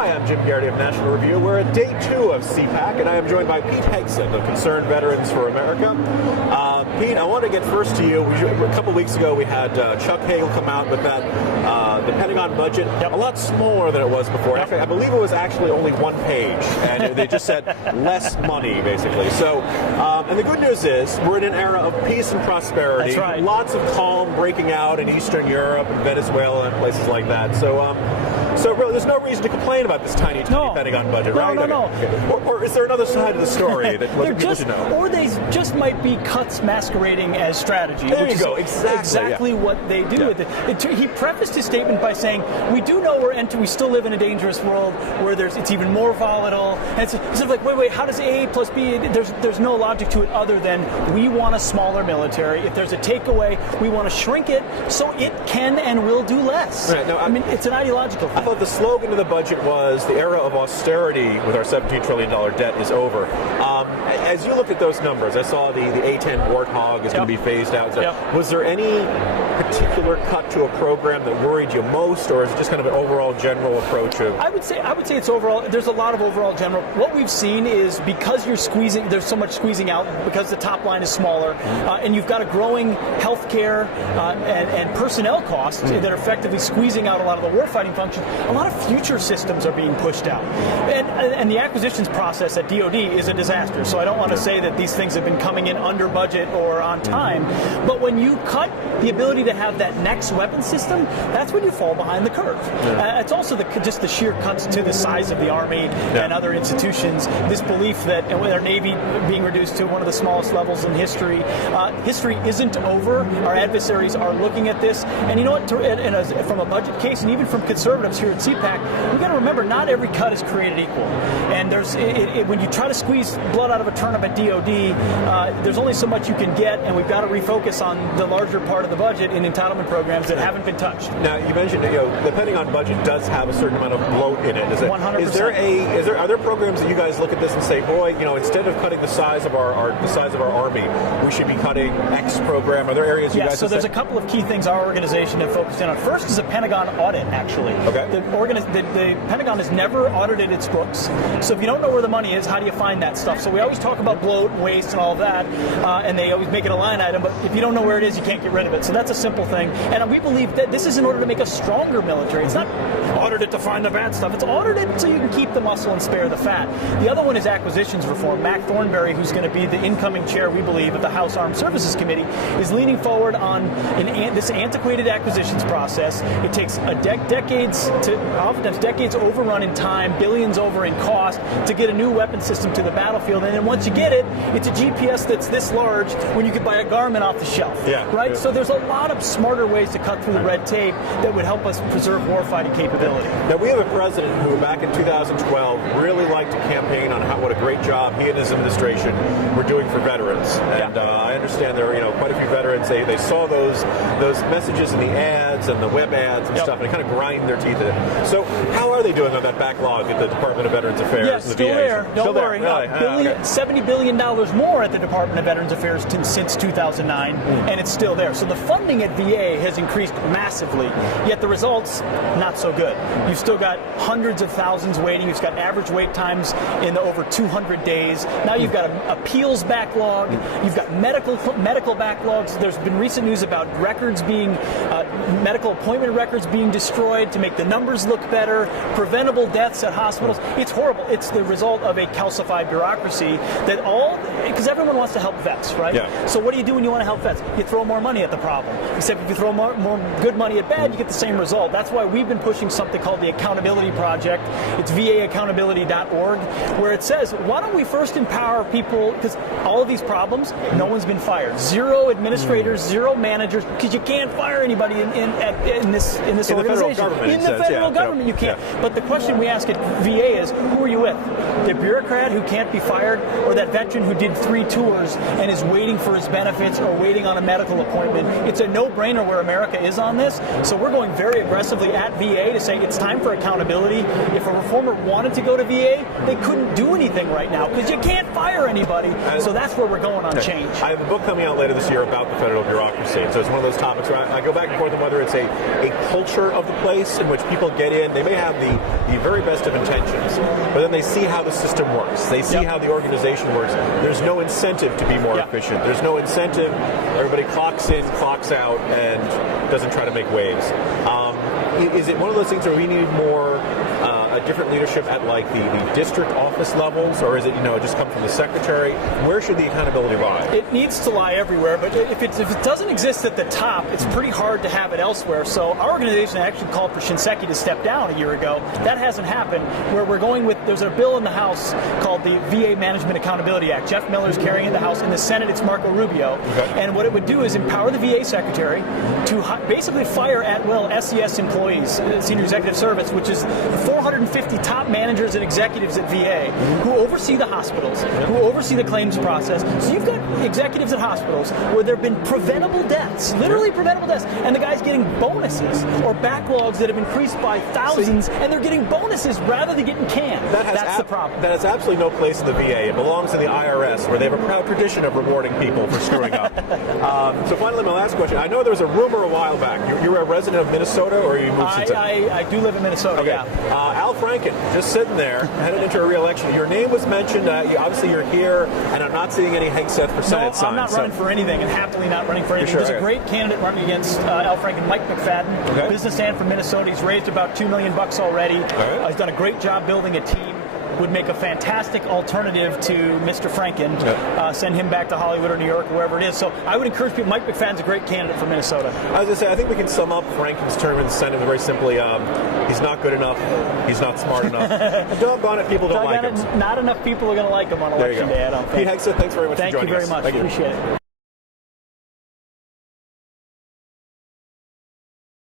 Hi, I'm Jim Geraghty of National Review. We're at day 2 of CPAC, and I am joined by Pete Hegseth of Concerned Veterans for America. Pete, I want to get first to you. A couple weeks ago, we had Chuck Hagel come out with that the Pentagon budget, a lot smaller than it was before. Actually, I believe it was actually only one page, and they just said less money, basically. So, and the good news is we're in an era of peace and prosperity. That's right. Lots of calm breaking out in Eastern Europe and Venezuela and places like that. So really, there's no reason to complain about this tiny Pentagon budget, right? No. Or is there another side of the story that people should know? Or they just might be cuts masquerading as strategy. There which you go. is Exactly what they do with it. He prefaced his statement by saying, "We do know we still live in a dangerous world where it's even more volatile." And it's sort of like, wait, how does A plus B? There's no logic to it other than we want a smaller military. If there's a takeaway, we want to shrink it so it can and will do less. Right. Now, I mean, it's an ideological thing. I thought the slogan of the budget was the era of austerity with our $17 trillion debt is over. As you look at those numbers, I saw the A-10 Warthog is going to be phased out. So was there any particular cut to a program that worried you most, or is it just kind of an overall general approach of? I would say it's overall. There's a lot of overall general. What we've seen is because there's so much squeezing out because the top line is smaller, and you've got a growing healthcare and personnel costs that are effectively squeezing out a lot of the warfighting functions. A lot of future systems are being pushed out, and the acquisitions process at DoD is a disaster. So I don't want to say that these things have been coming in under budget or on time, but when you cut the ability to have that next weapon system, that's when you fall behind the curve. It's also just the sheer cuts to the size of the Army and other institutions. This belief that with our Navy being reduced to one of the smallest levels in history, history isn't over. Our adversaries are looking at this, and you know what? From a budget case, and even from conservatives here at CPAC, we've got to remember not every cut is created equal. And when you try to squeeze blood out of a turnip at DoD, there's only so much you can get, and we've got to refocus on the larger part of the budget in entitlement programs that haven't been touched. Now, you mentioned the Pentagon budget does have a certain amount of bloat in it. 100%. Are there programs that you guys look at this and say, boy, instead of cutting the size of our Army, we should be cutting X program? Are there areas you guys? So there's a couple of key things our organization have focused in on. First is a Pentagon audit, actually. Okay. The Pentagon has never audited its books. So if you don't know where the money is, how do you find that stuff? So we always talk about bloat and waste and all of that, and they always make it a line item, but if you don't know where it is, you can't get rid of it. So that's a simple thing. And we believe that this is in order to make a stronger military. It's not audited to find the bad stuff. It's audited so you can keep the muscle and spare the fat. The other one is acquisitions reform. Mac Thornberry, who's going to be the incoming chair, we believe, of the House Armed Services Committee, is leaning forward on this antiquated acquisitions process. It takes oftentimes decades overrun in time, billions over in cost to get a new weapon system to the battlefield. And then once you get it, it's a GPS that's this large when you could buy a Garmin off the shelf. Right? So there's a lot of smarter ways to cut through the red tape that would help us preserve warfighting capability. Now, we have a president who, back in 2012, really liked to campaign on what a great job he and his administration were doing for veterans. And I understand there are quite a few veterans. They saw those messages in the ads and the web ads and stuff, and they kind of grind their teeth in it. So how are they doing on that backlog at the Department of Veterans Affairs? Yes, and the still VA? there. Don't worry. Really? $70 billion more at the Department of Veterans Affairs since 2009, and it's still there. So the funding at VA has increased massively, yet the results, not so good. You've still got hundreds of thousands waiting. You've got average wait times in the over 200 days. Now you've got an appeals backlog. You've got medical backlogs. There's been recent news about medical appointment records being destroyed to make the numbers look better, preventable deaths at hospitals. It's horrible. It's the result of a calcified bureaucracy because everyone wants to help vets, right? Yeah. So what do you do when you want to help vets? You throw more money at the problem. Except if you throw more good money at bad, you get the same result. That's why we've been pushing something called the Accountability Project. It's vaaccountability.org, where it says, why don't we first empower people, because all of these problems, no one's been fired. Zero administrators, zero managers, because you can't fire anybody in this organization. In the federal government, you can't. But the question we ask at VA is, who are you with? The bureaucrat who can't be fired, or that veteran who did 3 tours and is waiting for his benefits or waiting on a medical appointment? It's a no-brainer where America is on this. So we're going going very aggressively at VA to say it's time for accountability. If a reformer wanted to go to VA, they couldn't do anything right now because you can't fire anybody. So that's where we're going on change. I have a book coming out later this year about the federal bureaucracy. So it's one of those topics where I go back and forth on whether it's a culture of the place in which people get in. They may have the very best of intentions, but then they see how the system works. They see how the organization works. There's no incentive to be more efficient. There's no incentive. Everybody clocks in, clocks out, and doesn't try to make waves. Is it one of those things where we need more a different leadership at like the district office levels, or is it it just come from the secretary? Where should the accountability lie? It needs to lie everywhere, but if it doesn't exist at the top, it's pretty hard to have it elsewhere. So our organization actually called for Shinseki to step down a year ago. That hasn't happened. Where we're going with, there's a bill in the House called the VA Management Accountability Act. Jeff Miller's carrying it in the House. In the Senate, it's Marco Rubio. Okay. And what it would do is empower the VA secretary to basically fire at will SES employees, Senior Executive Service, which is 450 top managers and executives at VA who oversee the hospitals, who oversee the claims process. So you've got executives at hospitals where there have been preventable deaths, literally preventable deaths, and the guy's getting bonuses or backlogs that have increased by thousands, and they're getting bonuses rather than getting canned. That's the problem. That has absolutely no place in the VA. It belongs in the IRS, where they have a proud tradition of rewarding people for screwing up. So finally, my last question. I know there was a rumor a while back. You're a resident of Minnesota, or you moved since I do live in Minnesota, okay. Al Franken, just sitting there, headed into a re-election. Your name was mentioned. Obviously, you're here, and I'm not seeing any Hegseth for Senate signs. I'm not running for anything, and happily not running for anything. Sure, There's a great candidate running against Al Franken, Mike McFadden, businessman from Minnesota. He's raised about $2 million already. He's done a great job building a team. Would make a fantastic alternative to Mr. Franken. Send him back to Hollywood or New York or wherever it is. So I would encourage people. Mike McFadden's a great candidate for Minnesota. I was going to say, I think we can sum up Franken's term in the Senate very simply. He's not good enough. He's not smart enough. Doggone it, people don't like him. Not enough people are going to like him on election day, I don't think. Pete Hegseth, thanks very much for joining us. Thank you very much. Appreciate it.